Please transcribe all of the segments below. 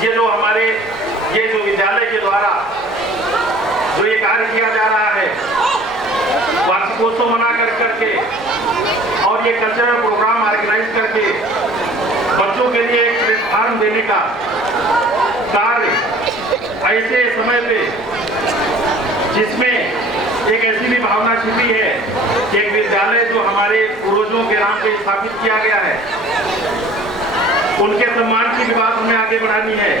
ये जो हमारे ये जो विद्यालय के द्वारा जो ये कार्य किया जा रहा है, वार्षिकोत्सव मना करके और ये कल्चरल प्रोग्राम ऑर्गेनाइज करके बच्चों के लिए एक प्लेटफॉर्म देने का कार्य ऐसे समय पे जिसमें एक ऐसी भी भावना छिपी है कि एक विद्यालय जो हमारे पूर्वजों के नाम पे स्थापित किया गया है, उनके सम्मान की भी बात हमें आगे बढ़ानी है।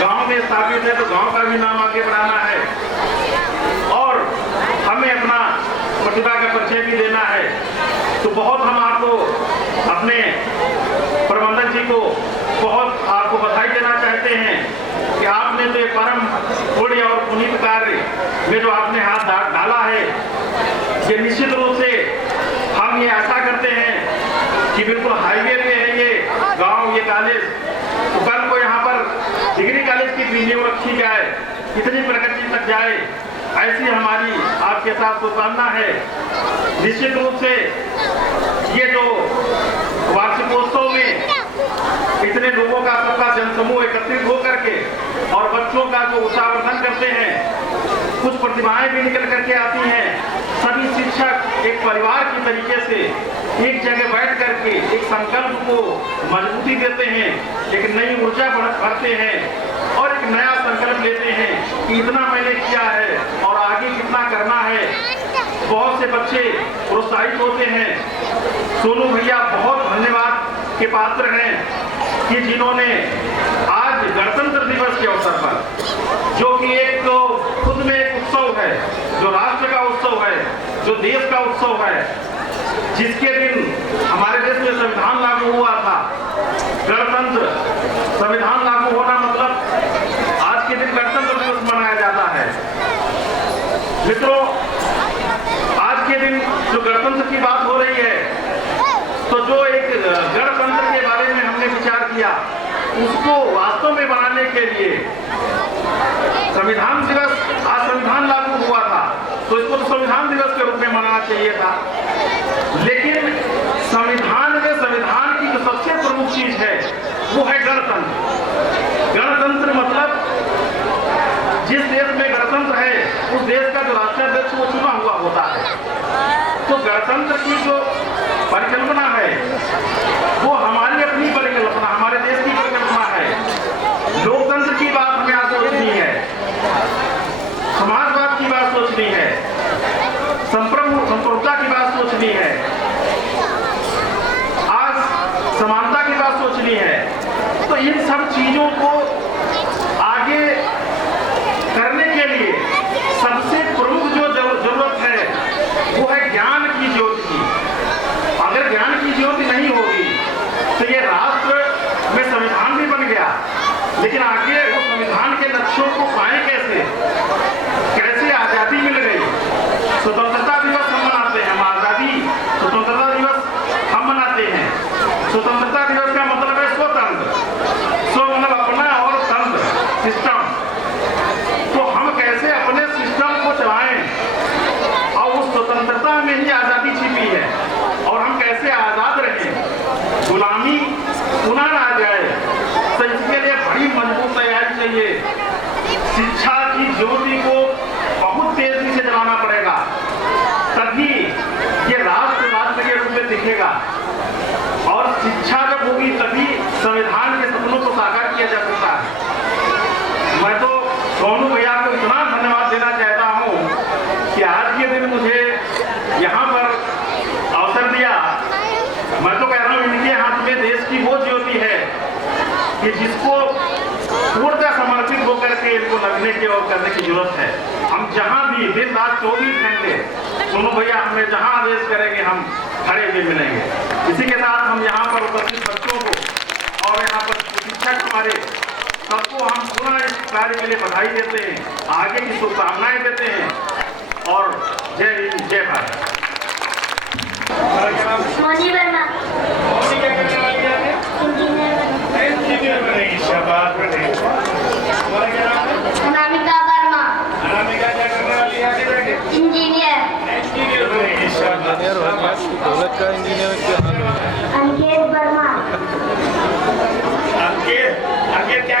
गांव में स्थापित है तो गांव का भी नाम आगे बढ़ाना है और हमें अपना प्रतिभा का परिचय भी देना है। तो बहुत हम आपको अपने प्रबंधक जी को बहुत आपको बधाई देना चाहते हैं कि आपने तो ये परम पुण्य और पुनीत कार्य में जो आपने हाथ डाला है, ये निश्चित रूप से हम ये आशा करते हैं कि बिल्कुल हाईवे पे है ये गांव, ये कॉलेज, तो कल को यहाँ पर डिग्री कॉलेज की नींव रखी जाए, इतनी प्रगति तक जाए, ऐसी हमारी आपके साथ शुभकामना है। निश्चित रूप से ये जो वार्षिकोत्सव में इतने लोगों का सबका जनसमूह एकत्रित होकर के और बच्चों का जो उत्साहवर्धन करते हैं, कुछ प्रतिभाएं भी निकल करके आती हैं। सभी शिक्षक एक परिवार की तरीके से एक जगह बैठ करके एक संकल्प को मजबूती देते हैं, एक नई ऊर्जा भरते हैं और एक नया संकल्प लेते हैं कि इतना मैंने किया है और आगे कितना करना है। बहुत से बच्चे प्रोत्साहित होते हैं। सोनू भैया बहुत धन्यवाद के पात्र हैं कि जिन्होंने आज गणतंत्र दिवस के अवसर पर, जो कि एक तो खुद में एक उत्सव है, जो राष्ट्र का उत्सव है, जो देश का उत्सव है, जिसके दिन हमारे देश में संविधान लागू हुआ था। गणतंत्र संविधान लागू होना मतलब आज के दिन गणतंत्र दिवस मनाया जाता है। मित्रों, आज के दिन जो गणतंत्र की बात हो रही है, तो जो एक गणतंत्र के बारे में हमने विचार किया, उसको वास्तव में बनाने के लिए संविधान दिवस, आज संविधान लागू हुआ था तो इसको तो संविधान दिवस के रूप में मनाना चाहिए था, लेकिन संविधान में संविधान की जो सबसे प्रमुख चीज है वो है गणतंत्र। गणतंत्र मतलब जिस देश में गणतंत्र है उस देश का जो राष्ट्राध्यक्ष वो चुना हुआ होता है। तो गणतंत्र की जो परिकल्पना है वो हमारी अपनी परिकल्पना, हमारे देश की परिकल्पना है। लोकतंत्र की बात हमें आज सोचनी है, समाजवाद की बात सोचनी है, संप्रभुता की बात सोचनी है, आज समानता की बात सोचनी है। तो इन सब चीजों को आगे करने के लिए सबसे प्रमुख जो जरूरत है वो है ज्ञान की ज्योति की। अगर ज्ञान की ज्योति नहीं होगी तो ये राष्ट्र में संविधान भी बन गया, लेकिन आगे वो संविधान के लक्ष्यों को पाए कैसे आजादी मिल गई। स्वतंत्रता दिवस हम मनाते हैं, हम आजादी स्वतंत्रता दिवस हम मनाते हैं। स्वतंत्रता दिवस का मतलब है स्वतंत्र, स्व मतलब अपना और तंत्र सिस्टम। तो हम कैसे अपने सिस्टम को चलाएं और उस स्वतंत्रता में ही आजादी छिपी है, और हम कैसे आजाद रहें, गुलामी पुनः ना आ जाए। तो इसके लिए बड़ी मजबूत तैयारी चाहिए। शिक्षा की ज्योति को बहुत तेजी से जलाना पड़ेगा, तभी ये राष्ट्र के रूप में दिखेगा, और शिक्षा जब होगी तभी संविधान के सपनों को साकार किया जा सकता है। मैं तो सोनू भैया को इतना धन्यवाद देना चाहता हूँ कि आज के दिन मुझे यहाँ पर अवसर दिया। मैं तो कह रहा हूँ इनके हाथ में देश की वो ज्योति है कि जिसको पूर्णतः समर्पित होकर के इनको लगने की और करने की जरूरत है। हम जहाँ भी दिन रात 24 घंटे सोनू भैया हमें जहाँ आदेश करेंगे हम खड़े हुए मिलेंगे। इसी के साथ हम यहाँ पर उपस्थित बच्चों को और यहाँ पर शिक्षक हमारे सबको हम पुनः इस कार्य के लिए बधाई देते हैं, आगे की शुभकामनाएं देते हैं और जय हिंद, जय भारत। मोनी वर्मा। मोनी क्या करने वाली है? इंजीनियर बनेगी। शाबाश बेटे। तुम्हारा क्या नाम है? अनामिका वर्मा। अनामिका क्या करने वाली है आगे जाके? इंजीनियर बनेगी। शाबाश। दौलत का इंजीनियर क्या हाल है? अंकित वर्मा। अंकित क्या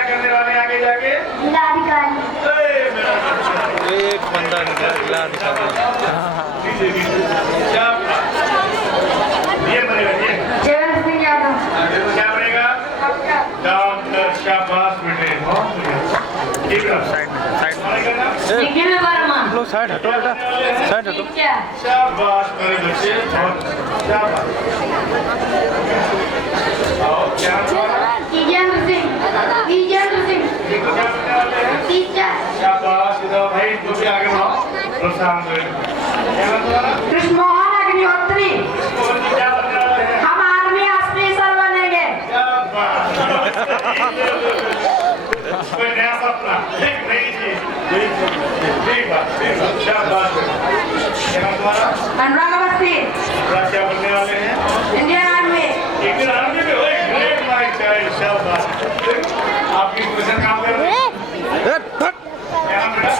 निखिल वर्मा लोग साइड हटो बेटा, साइड हटो। क्या शाबाश मेरे बच्चे, बहुत शाबाश। और क्या तुम्हारा? विजेंद्र सिंह इनको क्या बनने वाले हैं? टीचर शाबाश, इधर भाई इनको भी आगे बढ़ाओ, प्रोत्साहन दो। क्या नाम तुम्हारा? कृष्णमोहन अग्निहोत्री कौन जी क्या बनने वाले हैं? हम आर्मी ऑफिसर बनेंगे शाबाश। कोई नया सपना, एक नई चीज, ठीक बात, शाबाश। क्या नाम तुम्हारा? अनुराग अवस्थी आप क्या बनने वाले हैं? इंडियन आर्मी इंडियन आर्मी में हो, ग्रेट माय चाइल्ड, शाबाश। आपकी पोजीशन काम कर रही है? क्या नाम बेटा?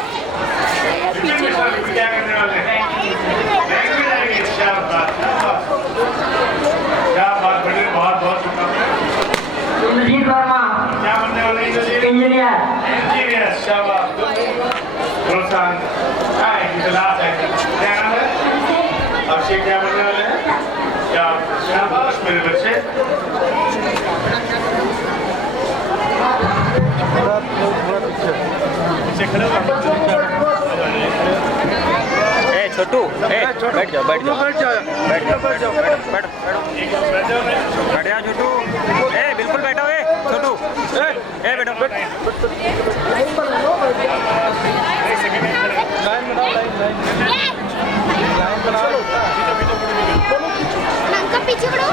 विपिन मिश्रा, विपिन क्या करने वाले हैं? बैंक में जाएंगे, शाबाश, शाबाश बेटे, बहुत बहुत शुभकामनाएं। इंद्रजीत वर्मा क्या बनने वाले हैं इंद्रजीत? इंजीनियर इंजीनियर, शाबाश, प्रोत्साहन। हाँ, इनके लास्ट है। क्या नाम है? अभिषेक क्या बनने वाले हैं? क्या शाबाश मेरे बच्चे। पीछे खड़े हो ए छोटू, ए बैठ जाओ, बैठ जाओ, बैठ जाओ, बैठ जाओ, बैठ जाओ, बैठ जाओ, बैठ जा छोटू। ए बिल्कुल बैठो, ए छोटू, ए बैठो, बैठ। लाइन बनाओ, लाइन बनाओ। पीछे पड़ो।